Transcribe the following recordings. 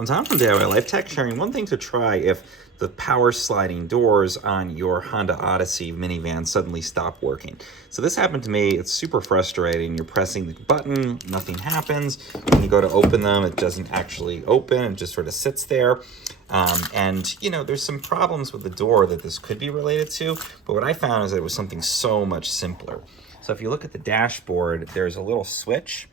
I'm Tom from DIY Life Tech, sharing one thing to try if the power sliding doors on your Honda Odyssey minivan suddenly stop working. So this happened to me. It's super frustrating. You're pressing the button, nothing happens. When you go to open them, it doesn't actually open. It just sort of sits there. And you know, there's some problems with the door that this could be related to, but what I found is that it was something so much simpler. So if you look at the dashboard, there's a little switch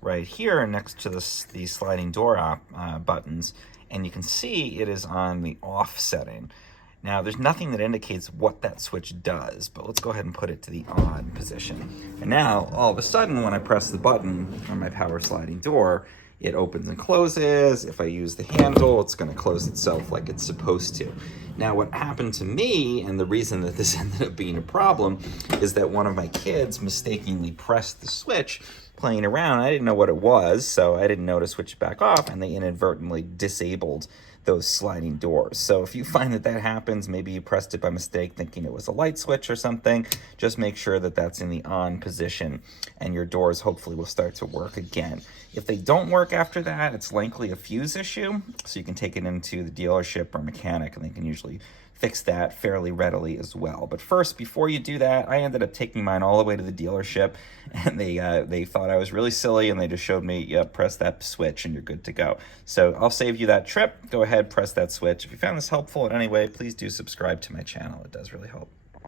right here next to these sliding door buttons, and you can see it is on the off setting. Now there's nothing that indicates what that switch does, but let's go ahead and put it to the on position. And now all of a sudden when I press the button on my power sliding door, it opens and closes. If I use the handle, it's going to close itself like it's supposed to. Now what happened to me, and the reason that this ended up being a problem, is that one of my kids mistakenly pressed the switch playing around. I didn't know what it was, so I didn't know to switch it back off, and they inadvertently disabled those sliding doors. So if you find that that happens, maybe you pressed it by mistake thinking it was a light switch or something, just make sure that that's in the on position and your doors hopefully will start to work again. If they don't work after that, it's likely a fuse issue, so you can take it into the dealership or mechanic and they can usually fix that fairly readily as well. But first, before you do that, I ended up taking mine all the way to the dealership, and they thought I was really silly, and they just showed me, yeah, press that switch and you're good to go. So I'll save you that trip. Go ahead, press that switch. If you found this helpful in any way, please do subscribe to my channel. It does really help.